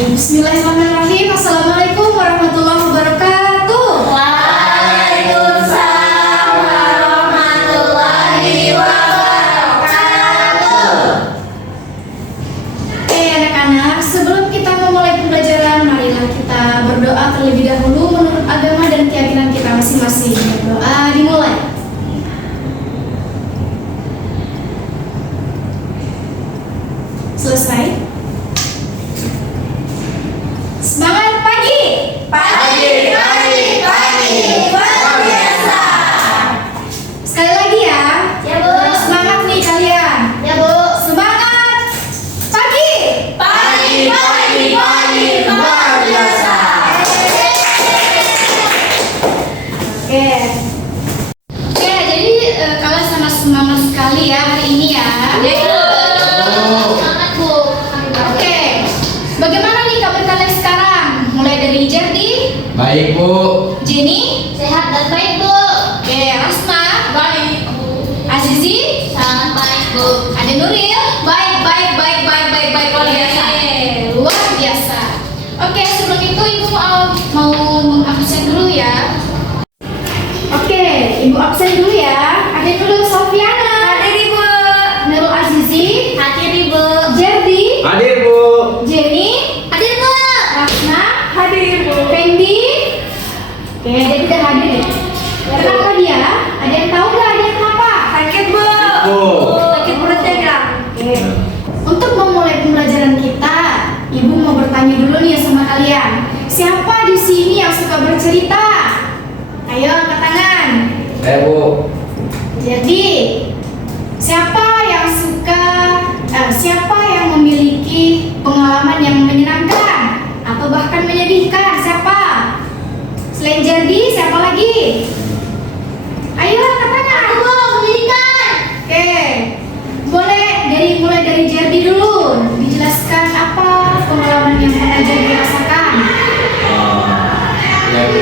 Bismillahirrahmanirrahim. Assalamualaikum warahmatullahi wabarakatuh. Waalaikumsalam warahmatullahi wabarakatuh. Anak-anak, sebelum kita memulai pembelajaran, marilah kita berdoa terlebih dahulu menurut agama dan keyakinan kita masing-masing. Doa dimulai. Selesai. Semangat pagi. Pagi, luar biasa. Sekali lagi ya. Ya, Bu. Semangat nih kalian. Ya, Bu. Semangat pagi. Pagi, luar biasa. Oke, jadi kalian sangat semangat sekali ya hari ini ya. Semangat, Bu. Oke, bagaimana nih kabar kalian sekarang? Mulai dari Jerdi, Baik, Bu. Jenny, Sehat dan baik, Bu. oke, Rasma, Baik, Bu. Azizi, Sangat baik, Bu. ada Nuril, baik, luar biasa. Luar biasa. Oke, sebelum itu Ibu mau mengabsen dulu ya. Oke, Ibu absen dulu ya. Ada dulu Sofiana. Hadir, Ibu. Nurul Azizi, Hadir, Ibu. Jerdi, Hadir, Bu. Jenny, Hadir, Bu. Rasna, hadir Bu. Fendi, oke, dia tidak hadir ya. Kenapa dia? Ada yang tahu nggak dia kenapa? Sakit, Bu. Bu. Sakit perutnya, Kak. Oke. Untuk memulai pembelajaran kita, Ibu mau bertanya dulu nih sama kalian. Siapa di sini yang suka bercerita? Ayo angkat tangan. Bu. Jadi, siapa yang siapa yang memiliki pengalaman yang menyenangkan atau bahkan menyedihkan? Siapa? Selain Jerdi, siapa lagi? Ayo angkat tangan. Bu, pendidikan. Oke, mulai dari Jerdi dulu. Dijelaskan apa pengalaman yang pernah Jerdi rasakan? Yang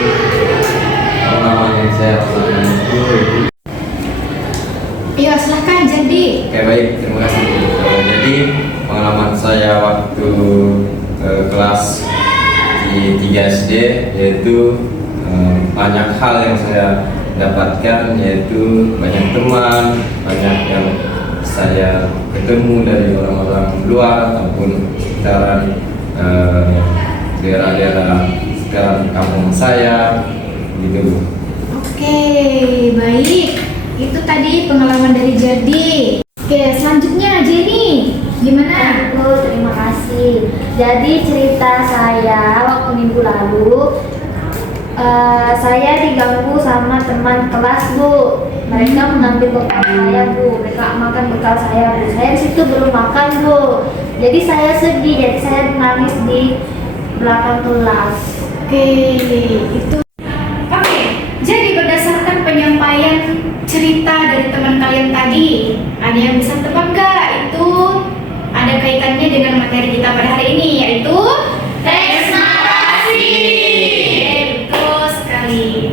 pengalaman yang saya rasakan itu. Iya, silahkan Jerdi. Oke, baik, terima kasih. Jadi pengalaman saya waktu kelas di 3 SD yaitu banyak hal yang saya dapatkan, yaitu banyak teman, banyak yang saya ketemu dari orang-orang luar ataupun sekitaran daerah-daerah sekitaran kampung saya gitu. Oke, baik. Itu tadi pengalaman dari Jerdi. Oke, selanjutnya Jenny. Gimana? Bu, terima kasih. Jadi cerita saya waktu minggu lalu, saya diganggu sama teman kelas, Bu. Mereka mengambil bekal saya, Bu. Mereka makan bekal saya, Bu. Saya di situ belum makan, Bu. Jadi saya sedih, jadi saya nangis di belakang kelas. Oke, itu. Oke, jadi berdasarkan penyampaian cerita dari teman kalian tadi, ada yang bisa tebak nggak? Itu ada kaitannya dengan materi kita pada hari ini, yaitu Teks narasi. Betul sekali.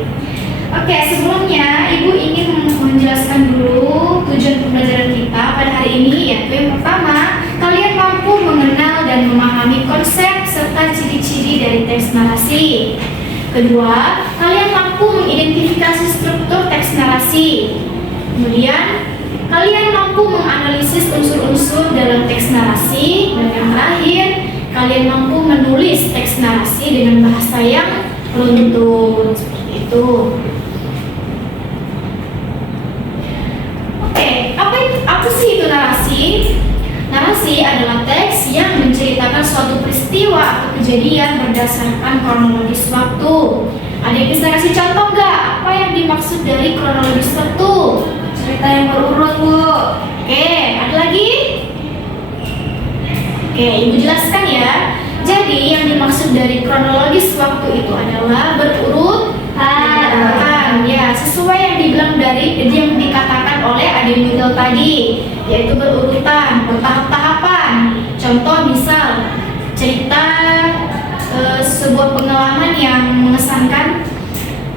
Oke, sebelumnya Ibu ingin menjelaskan dulu tujuan pembelajaran kita pada hari ini, yaitu yang pertama, kalian mampu mengenal dan memahami konsep serta ciri-ciri dari teks narasi. Kedua, kalian mampu mengidentifikasi struktur teks narasi. Kemudian, kalian mampu menganalisis unsur-unsur dalam teks narasi. Dan yang terakhir, kalian mampu menulis teks narasi dengan bahasa yang runtun. Seperti itu. Oke, apa sih itu narasi? Narasi adalah teks yang menceritakan suatu peristiwa atau kejadian berdasarkan kronologis waktu. Ada yang bisa kasih contoh nggak? Apa yang dimaksud dari kronologis waktu? Cerita yang berurut, Bu. Oke, ada lagi? Oke, Ibu jelaskan ya. Jadi yang dimaksud dari kronologis waktu itu adalah berurutan. Ya, sesuai yang dibilang yang dikatakan oleh Ade Nuril tadi, yaitu berurutan, bertahap-tahapan. Contoh misal cerita sebuah pengalaman yang mengesankan.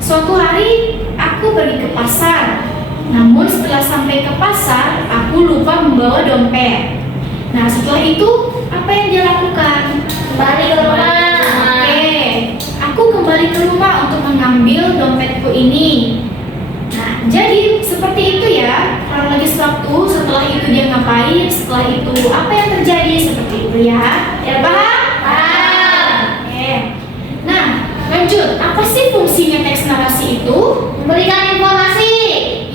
Suatu hari aku pergi ke pasar. Namun setelah sampai ke pasar, aku lupa membawa dompet. Nah, setelah itu apa yang dia lakukan? Kembali ke rumah buku ini. Nah, jadi seperti itu ya, kronologis waktu, setelah itu dia ngapain, setelah itu apa yang terjadi, seperti itu ya. Ya paham? Paham. Oke. Nah, lanjut, apa sih fungsinya teks narasi itu? Memberikan informasi.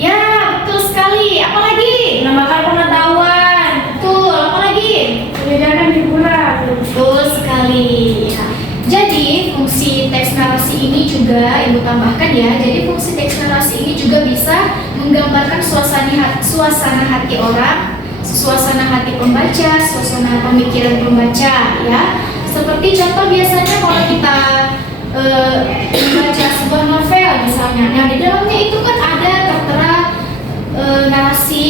Ya, betul sekali. Apa lagi? Menambahkan pengetahuan. Betul, apa lagi? Menjadikan hiburan. Betul sekali. Ya. Jadi fungsi teks narasi ini juga Ibu tambahkan ya. Jadi fungsi teks narasi ini juga bisa menggambarkan suasana hati orang, suasana hati pembaca, suasana pemikiran pembaca ya. Seperti contoh biasanya kalau kita membaca sebuah novel misalnya. Nah, di dalamnya itu kan ada tertera narasi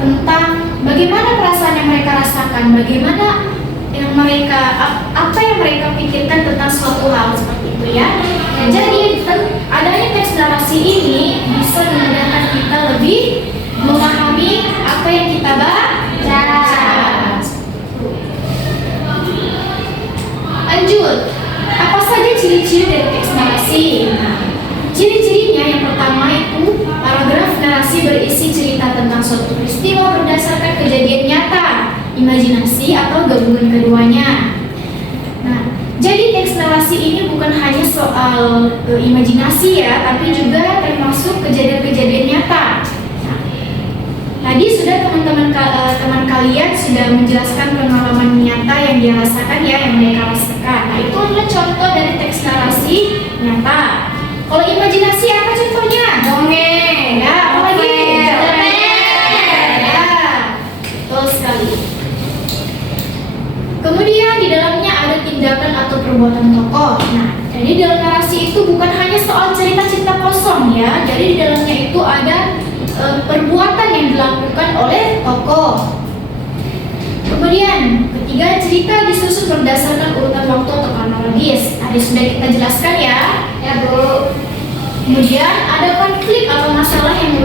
tentang bagaimana perasaan yang mereka rasakan, bagaimana yang mereka apa yang mereka pikirkan tentang suatu hal seperti itu ya. Nah, jadi adanya teks narasi ini bisa memudahkan kita lebih memahami apa yang kita baca. Lanjut, apa saja ciri-ciri dari teks narasi? Nah, ciri-cirinya yang pertama itu paragraf narasi berisi cerita tentang suatu peristiwa berdasarkan kejadian nyata, imajinasi atau gabungan keduanya. Nah, jadi teks narasi ini bukan hanya soal imajinasi ya, tapi juga termasuk kejadian-kejadian nyata. Nah, tadi sudah teman kalian sudah menjelaskan pengalaman nyata yang dia rasakan ya, yang mereka rasakan. Nah, itu adalah contoh dari teks narasi nyata. Kalau imajinasi apa contohnya? Dongeng. Ya, apa lagi? Dongeng. Ya, betul sekali. Kemudian di dalamnya ada tindakan atau perbuatan tokoh. Nah, jadi dalam narasi itu bukan hanya soal cerita-cerita kosong ya. Jadi di dalamnya itu ada perbuatan yang dilakukan oleh tokoh. Kemudian ketiga, cerita disusun berdasarkan urutan waktu atau kronologis. Tadi sudah kita jelaskan ya. Ya, Bu. Kemudian ada konflik atau masalah yang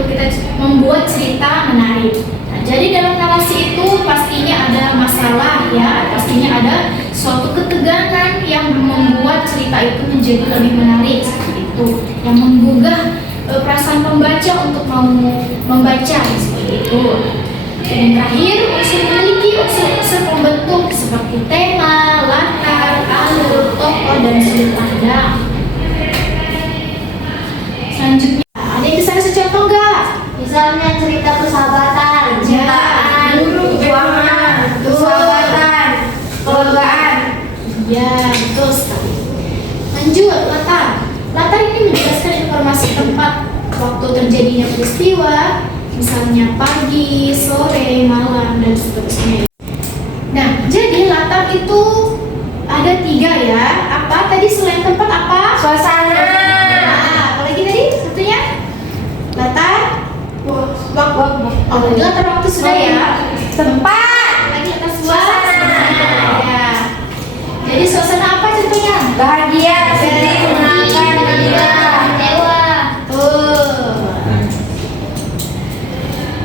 membuat cerita menarik. Nah, jadi dalam narasi itu pastinya ada masalah ya, pastinya ada suatu ketegangan yang membuat cerita itu menjadi lebih menarik seperti itu, yang menggugah perasaan pembaca untuk mau membaca seperti itu. Dan terakhir, memiliki unsur-unsur pembentuk seperti tema, latar, alur, tokoh, dan sudut pandang. Selanjutnya, ada yang bisa kasih contoh nggak? Misalnya cerita persahabatan, cintaan, perjuangan, persahabatan, keluargaan. Ya, betul sekali. Lanjut, latar. Latar ini menjelaskan informasi tempat waktu terjadinya peristiwa, misalnya pagi, sore, malam, dan seterusnya. Nah, jadi latar itu ada 3 ya. Apa tadi selain tempat apa? Suasana. Nah, apalagi tadi satunya? Latar? Waktu. Oh, tadi latar waktu sudah ya. Tempat. Lagi latar suasana. Ya. Jadi suasana apa contohnya? Bahagia, sedih, menyenangkan, gembira, kecewa. Tuh.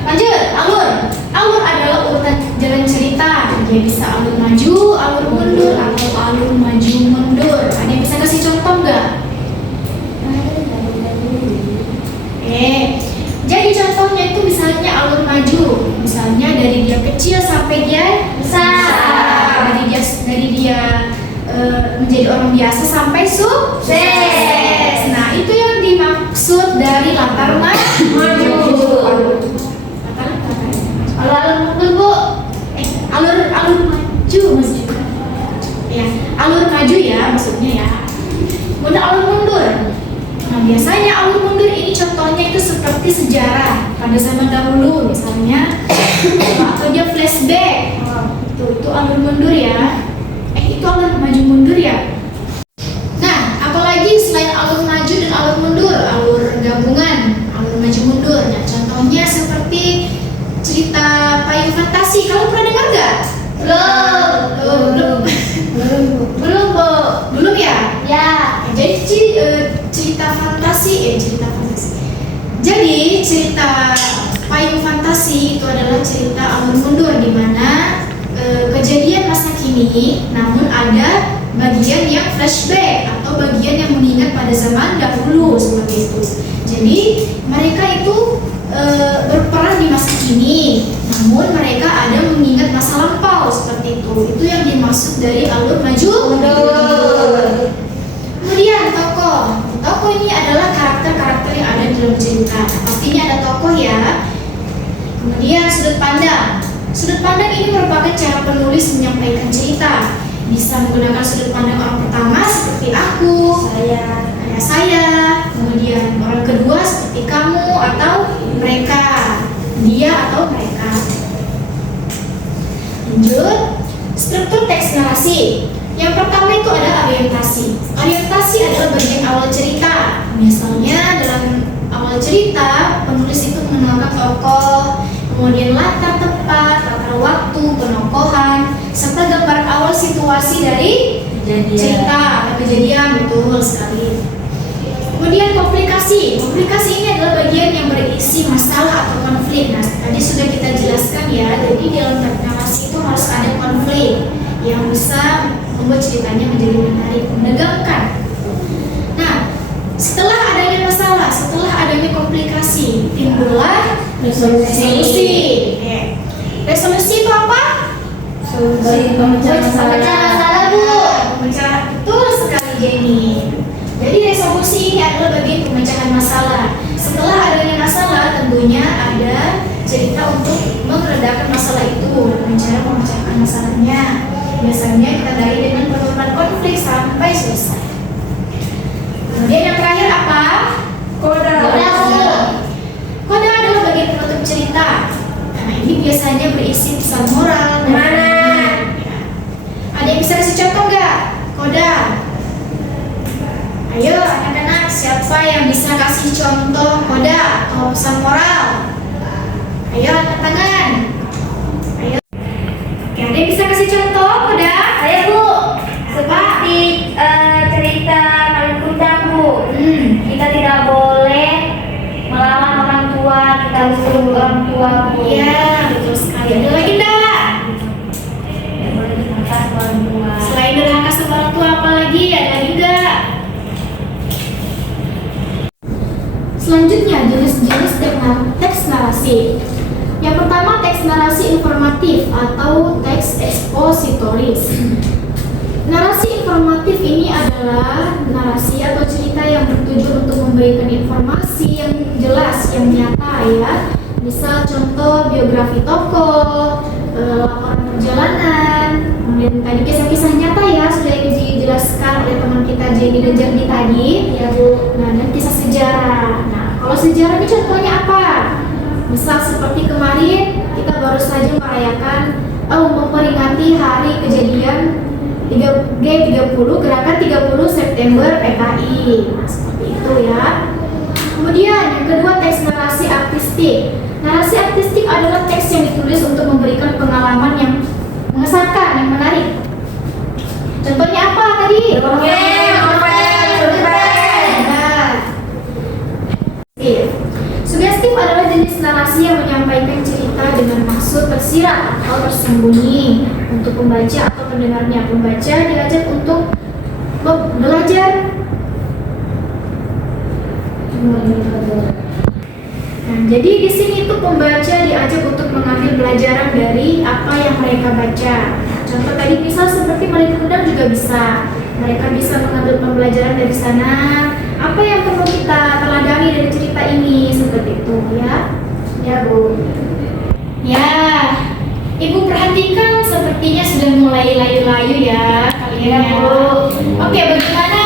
Lanjut, alur. Alur adalah urutan jalan cerita. Dia bisa alur maju, alur mundur, atau alur maju mundur. Ada yang bisa kasih contoh nggak? Jadi contohnya itu misalnya alur maju. Misalnya dari dia kecil sampai dia besar. Dari dia menjadi orang biasa sampai sukses. Nah, itu yang dimaksud dari latar maju. Alur mundur, Bu. Alur maju maksudnya. Ya, alur maju ya maksudnya ya. Kemudian alur mundur. Nah, biasanya alur mundur ini contohnya itu seperti sejarah pada zaman dahulu misalnya, atau dia flashback. Itu alur mundur ya. Itu alur maju mundur ya. Nah, apalagi selain alur maju dan alur mundur, alur gabungan, alur maju mundur. Nah, contohnya seperti cerita payung fantasi. Kamu pernah dengar nggak? Belum. Belum ya? Ya. Jadi cerita fantasi. Jadi cerita payung fantasi itu adalah cerita alur mundur di mana kejadian masa kini, namun ada bagian yang flashback atau bagian yang mengingat pada zaman dahulu seperti itu. Jadi mereka itu berperan di masa kini, namun mereka ada mengingat masa lampau seperti itu. Itu yang dimaksud dari alur maju mundur. Kemudian tokoh ini adalah karakter-karakter yang ada di dalam cerita. Pastinya ada tokoh ya. Kemudian sudut pandang. Sudut pandang ini merupakan cara penulis menyampaikan cerita. Bisa menggunakan sudut pandang orang pertama seperti aku, saya, kemudian orang kedua seperti kamu atau mereka, dia atau mereka. Lanjut, struktur teks narasi. Yang pertama itu adalah orientasi. Orientasi adalah bagian awal cerita. Misalnya dalam awal cerita, penulis itu mengenalkan tokoh, kemudian latar tempat, latar waktu, penokohan, serta gambaran awal situasi dari cerita atau kejadian. Betul sekali. Kemudian komplikasi. Komplikasi ini adalah bagian yang berisi masalah atau konflik. Nah, tadi sudah kita jelaskan ya. Jadi dalam narasi itu harus ada konflik yang bisa membuat ceritanya menjadi menarik, menegangkan. Nah, setelah adanya masalah, setelah adanya komplikasi, timbullah resolusi. Resolusi itu apa? Pemecahan masalah, Bu. Pemecahan, betul sekali Jenny. Jadi resolusi ini adalah bagian pemecahan masalah. Setelah adanya masalah, tentunya ada cerita untuk meredakan masalah itu, cara memecahkan masalahnya. Biasanya kita dari dengan penurunan konflik sampai selesai. Kemudian yang terakhir apa? Koda. Koda adalah bagian penutup cerita. Nah, ini biasanya berisi pesan moral. Mana? Ya. Ada yang bisa kasih contoh nggak? Koda. Ayo anak-anak, siapa yang bisa kasih contoh koda atau pesan moral? Ayo angkat tangan. Ayo. Oke, ada yang bisa kasih contoh koda? Ayo, Bu. Seperti cerita Malin Kundang, Bu. Kita tidak boleh melawan orang tua, kita harus tunduk orang tua, Bu. Iya, betul sekali. Ada lagi enggak? Tidak boleh durhaka sama orang tua. Selain durhaka sama orang tua, apa lagi? Ada lagi enggak? Selanjutnya, jenis-jenis teks narasi. Yang pertama, teks narasi informatif atau teks ekspositoris. Narasi informatif ini adalah narasi atau cerita yang bertujuan untuk memberikan informasi yang jelas, yang nyata ya. Misal contoh biografi tokoh, laporan perjalanan, kemudian tadi kisah-kisah nyata ya sudah dijelaskan oleh teman kita Jenny dan Jerni tadi. Ya, Bu. Nah, dan kisah sejarah. Nah, kalau sejarah ini contohnya apa? Misal seperti kemarin kita baru saja merayakan memperingati hari kejadian G30, gerakan 30 September PKI. Nah, seperti itu ya. Kemudian yang kedua, teks narasi artistik. Narasi artistik adalah teks yang ditulis untuk memberikan pengalaman yang mengesankan, yang menarik. Contohnya apa tadi? Sugestif adalah jenis narasi yang menyampaikan cerita dengan maksud tersirat atau tersembunyi untuk pembaca atau pendengarnya. Pembaca diajak untuk belajar. Nah, jadi di sini itu pembaca diajak untuk mengambil pelajaran dari apa yang mereka baca. Contoh tadi misal seperti Malin Kundang juga bisa. Mereka bisa mengambil pembelajaran dari sana. Apa yang perlu kita teladani dari cerita ini seperti itu ya? Ya, Bu. Ya, Ibu perhatikan sepertinya sudah mulai layu-layu ya kalian ya. Oke, bagaimana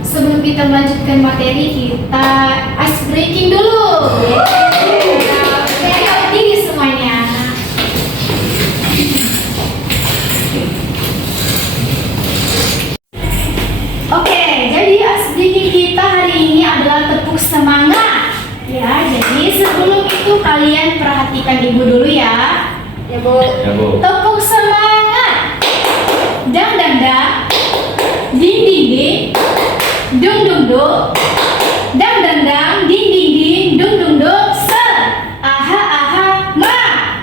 sebelum kita melanjutkan materi kita ice breaking dulu. Oke, tinggi semuanya. Oke, jadi ice breaking kita hari ini adalah tepuk semangat. Ya, jadi sebelum itu kalian perhatikan Ibu dulu ya. Ya, Bu. Ya, Bu. Tepuk semangat. Dang dang dang. Ding ding ding. Dung dung dung. Dang dang dang. Ding ding ding. Dung dung dung. Se. Aha aha ma.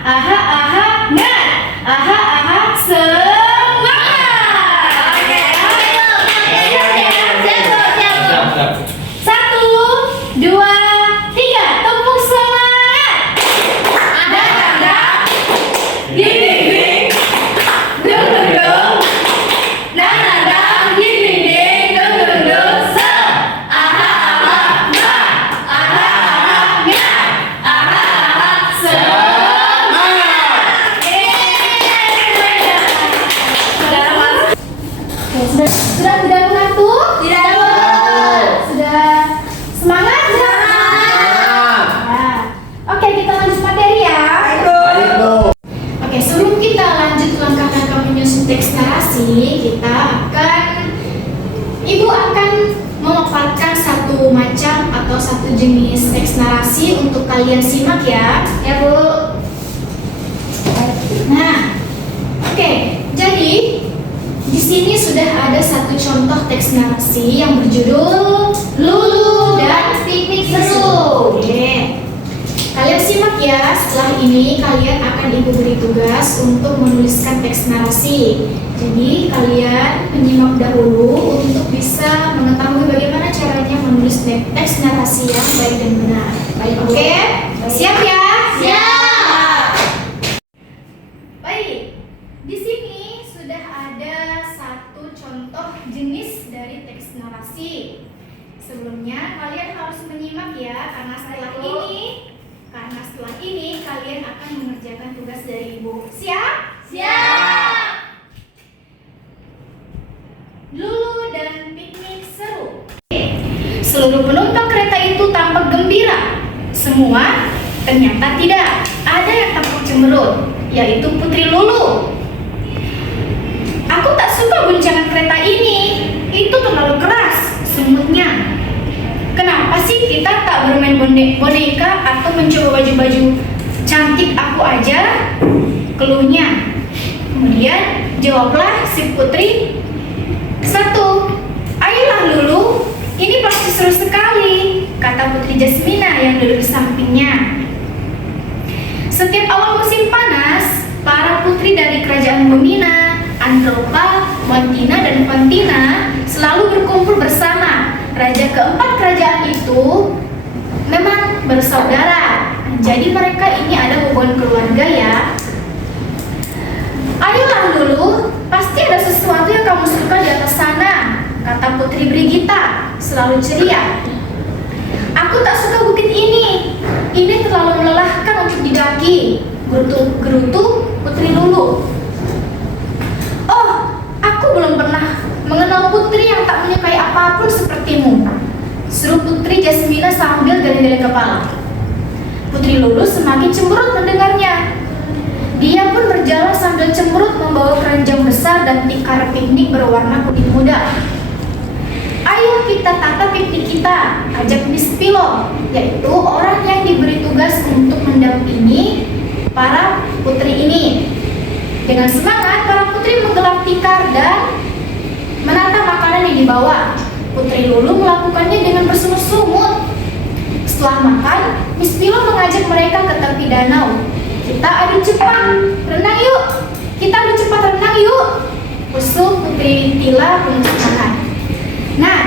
Aha aha nga. Aha aha semangat. Siap, siap. Sudah mengantuk? Sudah semangat? Nah, oke, kita lanjut materi ya. Oke, sebelum kita lanjut langkah-langkah menyusun teks narasi, Ibu akan memaparkan satu macam atau satu jenis teks narasi untuk kalian simak ya. Ya Bu. Nah, oke, jadi di sini sudah ada satu contoh teks narasi yang berjudul Lulu dan Piknik Seru. Oke. Kalian simak ya, setelah ini kalian akan Ibu beri tugas untuk menuliskan teks narasi. Jadi kalian menyimak dahulu untuk bisa mengetahui bagaimana caranya menulis teks narasi yang baik dan benar. Baik, oke? Siap ya? Siap. Baik, di sini sudah ada satu contoh jenis dari teks narasi. Sebelumnya kalian harus menyimak ya, karena setelah ini kalian akan mengerjakan tugas dari Ibu. Siap? Siap. Lulu dan piknik seru. Seluruh penumpang kereta itu tampak gembira. Semua ternyata tidak. Ada yang tampak cemberut, yaitu Putri Lulu. Aku tak suka guncangan kereta ini. Itu terlalu keras, semutnya. Kenapa sih kita tak bermain boneka atau mencoba baju-baju cantik aku aja? Keluhnya. Kemudian jawablah si Putri. 1. Ayolah Lulu, ini pasti seru sekali, kata Putri Jasmina yang duduk di sampingnya. Setiap awal musim panas, para putri dari kerajaan Bumina, Andropa, Wantina, dan Fantina selalu berkumpul bersama. Raja keempat kerajaan itu memang bersaudara, jadi mereka ini ada hubungan keluarga ya. Ayolah Lulu, pasti ada sesuatu yang kamu suka di atas sana, kata Putri Brigita selalu ceria. Aku tak suka bukit ini terlalu melelahkan untuk didaki, gerutu Putri Lulu. Oh, aku belum pernah mengenal putri yang tak menyukai apapun sepertimu, seru Putri Jasmina sambil geleng-geleng kepala. Putri Lulu semakin cemberut mendengarnya. Dia pun berjalan sambil cemberut membawa keranjang besar dan tikar piknik berwarna kuning muda. Ayo kita tata piknik kita, ajak Miss Pilo, yaitu orang yang diberi tugas untuk mendampingi para putri ini. Dengan semangat, para putri menggelap tikar dan menata makanan yang dibawa. Putri Lulu melakukannya dengan bersungut-sungut. Setelah makan, Miss Pilo mengajak mereka ke tepi danau. Kita adu cepat, renang yuk. Kita adu cepat renang yuk, usul Putri Tila dengan semangat. Nah,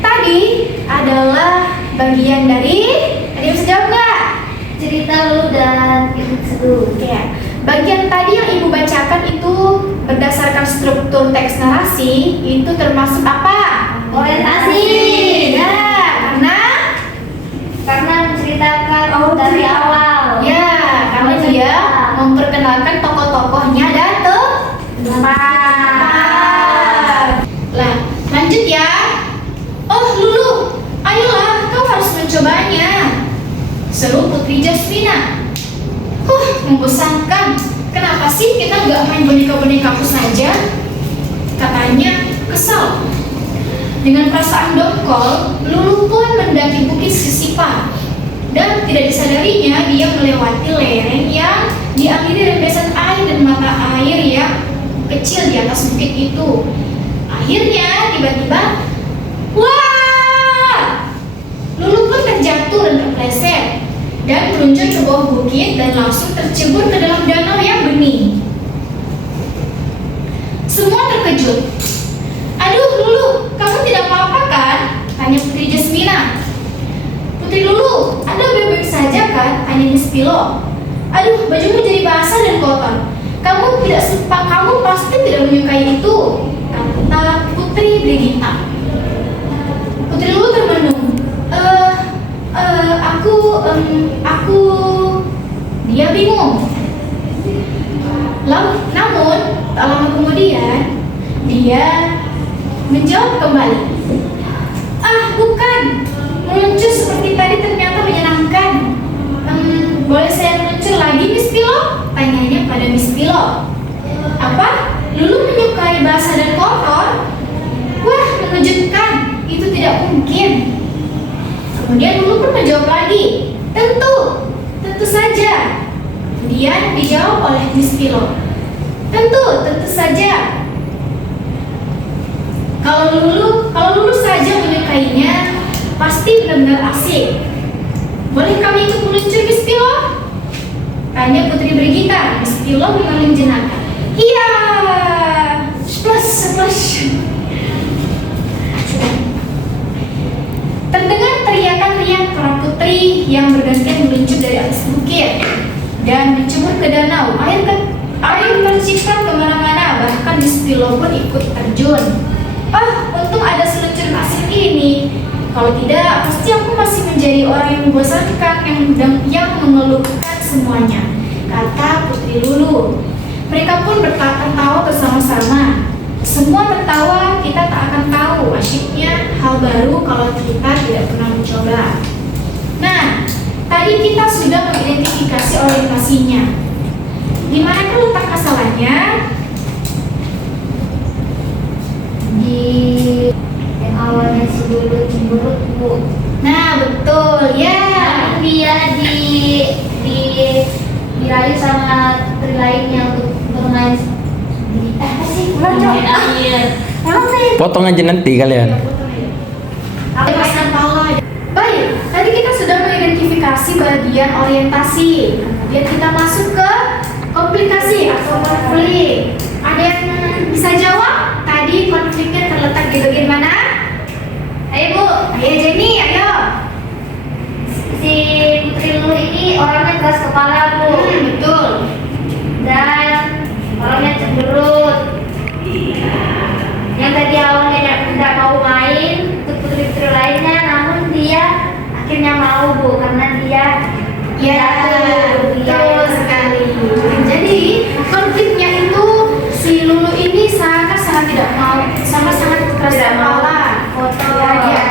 tadi adalah bagian dari, ada yang bisa jawab nggak? Cerita Lulu dan Piknik Seru. Ya, bagian tadi yang Ibu bacakan itu berdasarkan struktur teks narasi itu termasuk apa? Orientasi. Ya, Karena menceritakan dari awal. ya, karena dia memperkenalkan tokoh-tokohnya dan tempat. Lah, lanjut ya. Oh Lulu, ayolah kau harus mencobanya, seru Putri Jasmina. Membosankan. Kenapa sih kita nggak main boneka-bonekaku saja? Katanya kesal. Dengan perasaan dongkol, Lulu pun mendaki bukit Sisipa. Dan tidak disadarinya dia melewati lereng yang diakhiri rembesan air dan mata air yang kecil di atas bukit itu. Akhirnya tiba-tiba, wah! Lulu pun terjatuh dan terpleset dan meluncur ke bawah bukit dan langsung tercebur ke dalam danau yang bening. Semua terkejut. Aduh Lulu, kamu tidak apa-apa kan? Tanya Putri Jasmina. Putri Lulu, Anda baik-baik saja kan? Tanya Miss Pilo. Aduh, bajumu jadi basah dan kotor. Kamu pasti tidak menyukai itu, kata Putri Brigita. Putri Lulu termenung. Dia bingung. Namun, tak lama kemudian, dia menjawab kembali. Ah, bukan. Meluncur seperti tadi ternyata menyenangkan. Boleh saya meluncur lagi, Miss Pilo? Tanyanya pada Miss Pilo. Apa? Lulu menyukai basah dan kotor? Wah, mengejutkan. Itu tidak mungkin. Kemudian Lulu pun menjawab lagi. Tentu saja. Kemudian dijawab oleh Miss Pilo. Tentu saja. Kalau Lulu saja menyukainya, pasti benar-benar asik. Boleh kami ikut meluncur, Miss Pilo? Tanya Putri Brigita. Miss Pilo menoleh jenaka. Iya. Splash. Terdengar teriakan-teriak para putri yang bergantian meluncur dari atas bukit dan menjemur ke danau. Air terciprat kemana-mana, bahkan Miss Pilo pun ikut terjun. Untung ada seluncur asik ini. Kalau tidak, pasti aku masih menjadi orang yang membosankan, yang mengeluhkan semuanya, kata Putri Lulu. Mereka pun tertawa bersama-sama. Semua tertawa, kita tak akan tahu asyiknya hal baru kalau kita tidak pernah mencoba. Nah, tadi kita sudah mengidentifikasi orientasinya. Di manakah letak masalahnya? Di yang awalnya si Lulu cemberut, Bu. Nah, betul ya. Dia dirayu sama putri lainnya untuk bermain apa sih? Main air. Potong aja nanti kalian. Baik, tadi kita sudah mengidentifikasi bagian orientasi. Kemudian kita masuk ke komplikasi atau konflik. Ada yang bisa jawab? Tadi konfliknya terletak di bagian mana? Ayo Bu, ayo Jenny, ayo. Si Putri Lulu ini orangnya keras kepala, Bu. Betul. Dan orangnya cemberut. Yang tadi awalnya tidak mau main untuk putri-putri lainnya, namun dia akhirnya mau, Bu, karena dia Ya, betul sekali. Jadi konfliknya itu si Lulu ini sangat tidak mau, sangat keras kepala.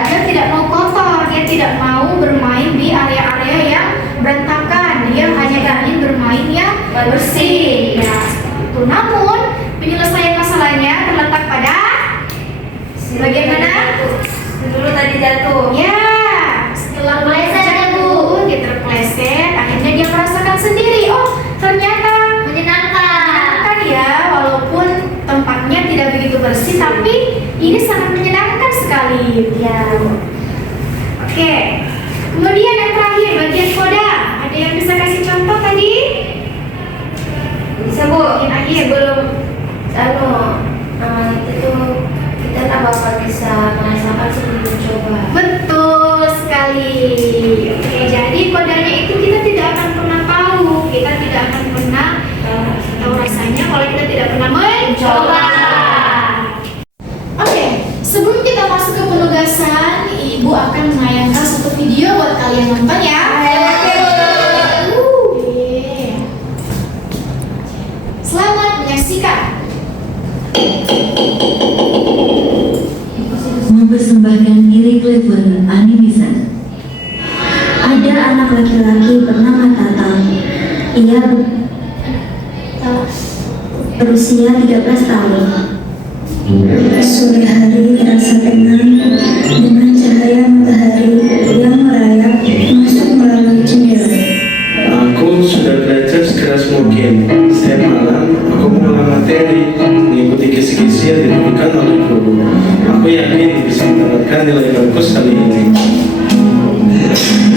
Dia tidak mau kotor, dia tidak mau bermain di area-area yang berantakan. Dia hanya ingin bermain yang bersih. Ya, seperti itu. Namun penyelesaian masalahnya terletak pada bagian mana? Dulu tadi jatuh. Ya, setelah jatuh, dia terpleset, akhirnya dia merasakan sendiri. Oh, ternyata menyenangkan ya, walaupun tempatnya tidak begitu bersih, tapi ini sangat menyenangkan sekali. Ya. Oke. Kemudian yang terakhir bagian koda. Ada yang bisa kasih contoh tadi? Bisa Bu. Yang akhir. Sebelum itu kita tak bakal bisa merasakan sebelum mencoba. Betul sekali. Oke, jadi kodanya itu kita tidak akan pernah tahu, kita tidak akan pernah tahu rasanya kalau kita tidak pernah mencoba. Oke, sebelum kita masuk ke penugasan, Ibu akan menayangkan satu video buat kalian nonton ya. Selamat menyaksikan. Mempersembahkan diri Cleveland Animisan. Ada anak laki-laki bernama Tatang. Ia berusia 13 tahun. Sore hari terasa tenang dengan cahaya matahari yang merayap masuk melalui jendela. Aku sudah belajar sekeras mungkin. Setiap malam aku mengulang materi, mengikuti kisi-kisi yang diberikan oleh guru. Aku yakin bisa mendapatkan nilai bagus kali ini.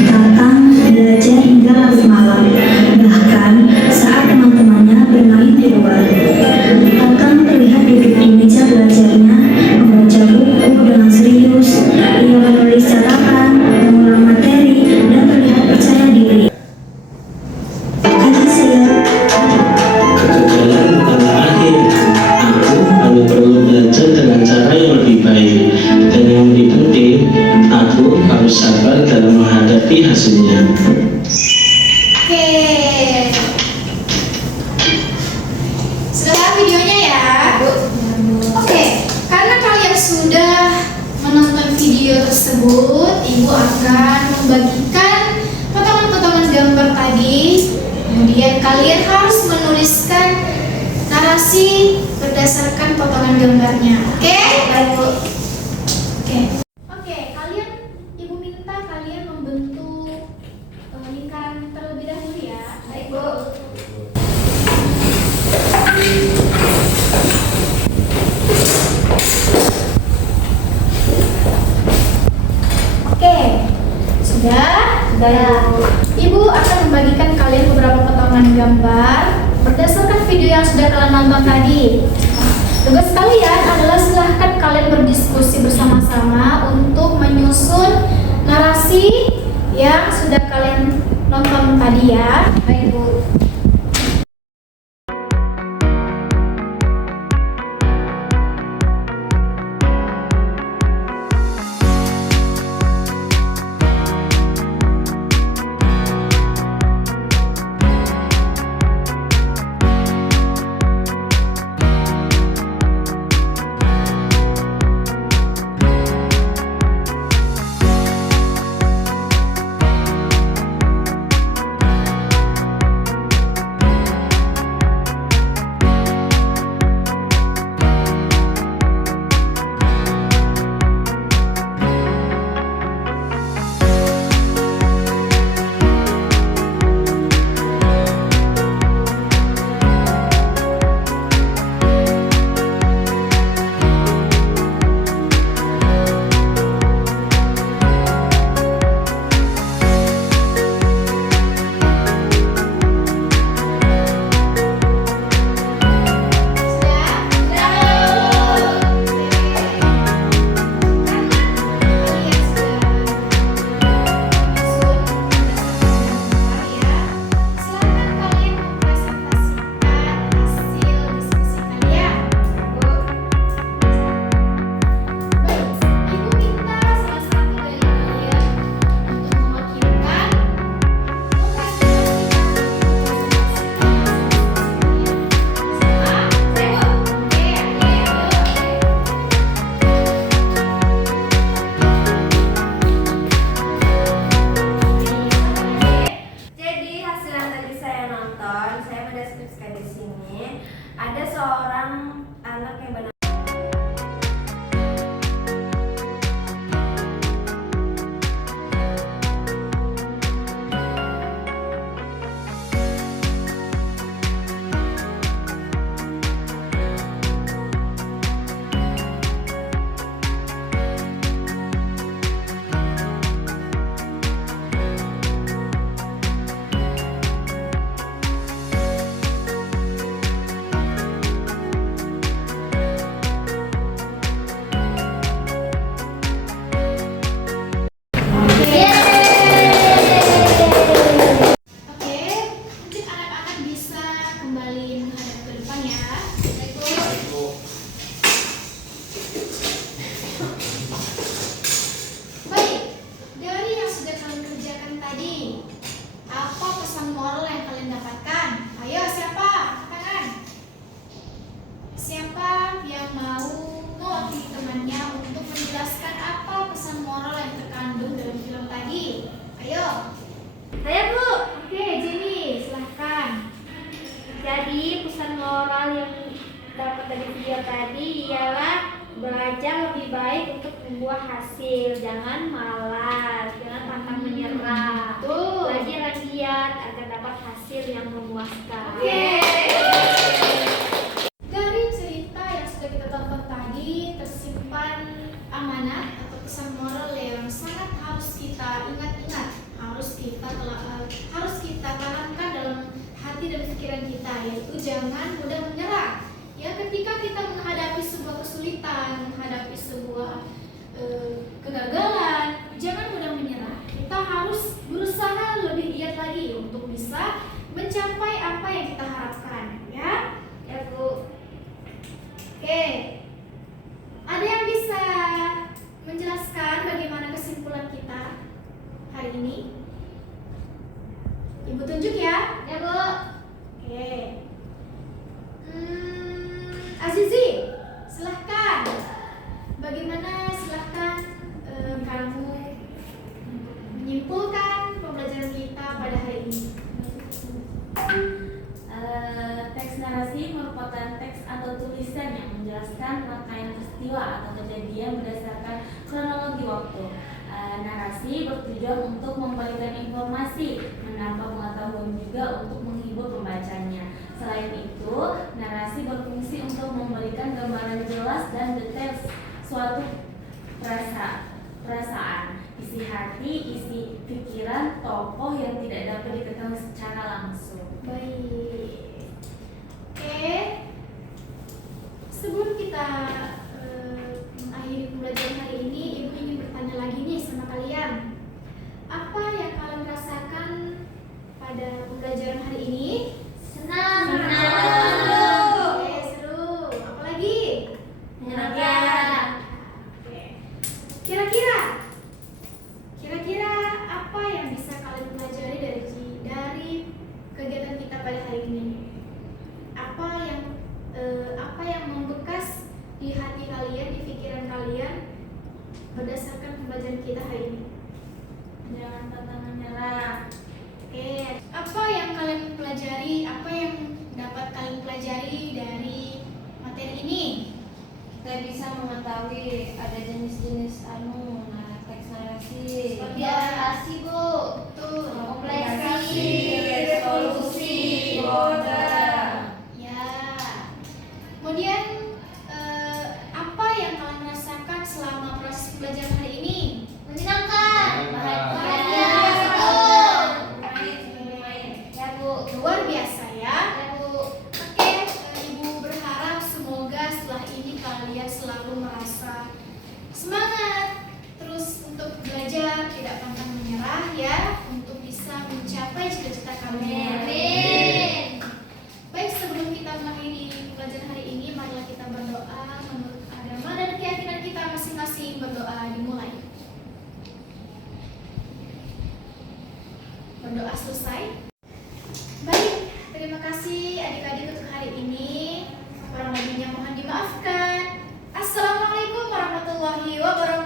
Tatang belajar hingga larut malam, bahkan saat teman-temannya bermain di luar. Tatang terlihat duduk di meja belajarnya, membaca buku dengan serius. Ia menulis catatan, mengulang materi, dan terlihat percaya diri. Kata saya, Kegagalan bukanlah akhir. Aku hanya perlu belajar dengan cara yang lebih baik. Dan yang lebih penting, Ibu akan membagikan potongan-potongan gambar tadi. Kemudian kalian harus menuliskan narasi berdasarkan potongan gambarnya. Oke? Baik, Bu. Oke, kalian, Ibu minta kalian membentuk lingkaran terlebih dahulu ya. Baik, Bu. Oke, sudah? Ya. Ibu akan membagikan kalian beberapa potongan gambar berdasarkan video yang sudah kalian nonton tadi. Tugas kalian adalah silahkan kalian berdiskusi bersama-sama untuk menyusun narasi yang sudah kalian nonton tadi ya. Baik, Bu. Ada seorang anak yang bernama dari video tadi ialah belajar lebih baik untuk membuat hasil, jangan malas, jangan pantang menyerah. Belajar giat agar dapat hasil yang memuaskan. Dari cerita yang sudah kita tonton tadi tersimpan amanat atau pesan moral yang sangat harus kita ingat-ingat, harus kita tanamkan dalam hati dan pikiran kita, yaitu jangan mudah menyerah. Ya, ketika kita menghadapi sebuah kesulitan, menghadapi sebuah kegagalan, jangan mudah menyerah. Kita harus berusaha lebih giat lagi untuk bisa mencapai apa yang kita harapkan, ya. Ya, Bu. Oke. Ada yang bisa menjelaskan bagaimana kesimpulan kita hari ini? Ibu tunjuk ya. Ya, Bu. Oke. Azizi, silahkan. Bagaimana, silahkan kamu tulisan yang menjelaskan rangkaian peristiwa atau kejadian berdasarkan kronologi waktu. Narasi bertujuan untuk memberikan informasi, menambah pengetahuan juga untuk menghibur pembacanya. Selain itu, narasi berfungsi untuk memberikan gambaran jelas dan detail suatu perasaan, isi hati, isi pikiran tokoh yang tidak dapat diketahui secara langsung. Baik. Oke. Sebelum kita mengakhiri pembelajaran hari ini, Ibu ingin bertanya lagi nih sama kalian. Apa yang kalian rasakan pada pembelajaran hari ini? Senang. Oke, seru. Apa lagi? Menyenangkan. Oke. Kira-kira apa yang bisa kalian pelajari dari kegiatan kita pada hari ini? Apa yang membekas di hati kalian, di pikiran kalian berdasarkan pembelajaran kita hari ini? Jangan pantang menyerah. Oke, apa yang kalian pelajari? Apa yang dapat kalian pelajari dari materi ini? Kita bisa mengetahui ada jenis-jenis teks narasi. Seperti Orientasi, Bu. Betul. Kompleksasi, resolusi, Ya. Kemudian apa yang kalian rasakan selama proses pembelajaran hari ini? Menyenangkan. Bahagia. Ya, Bu. Luar biasa ya. Ya, Bu. Oke, Ibu berharap semoga setelah ini kalian selalu merasa semangat terus untuk belajar, tidak pantang menyerah ya, untuk bisa mencapai cita-cita kalian. Amin. Baik, sebelum kita mengakhiri pembelajaran hari ini, marilah kita berdoa menurut agama dan keyakinan kita masing-masing. Berdoa dimulai. Berdoa selesai. Baik, terima kasih adik-adik untuk hari ini. Kurang lebihnya mohon dimaafkan. Assalamualaikum warahmatullahi wabarakatuh.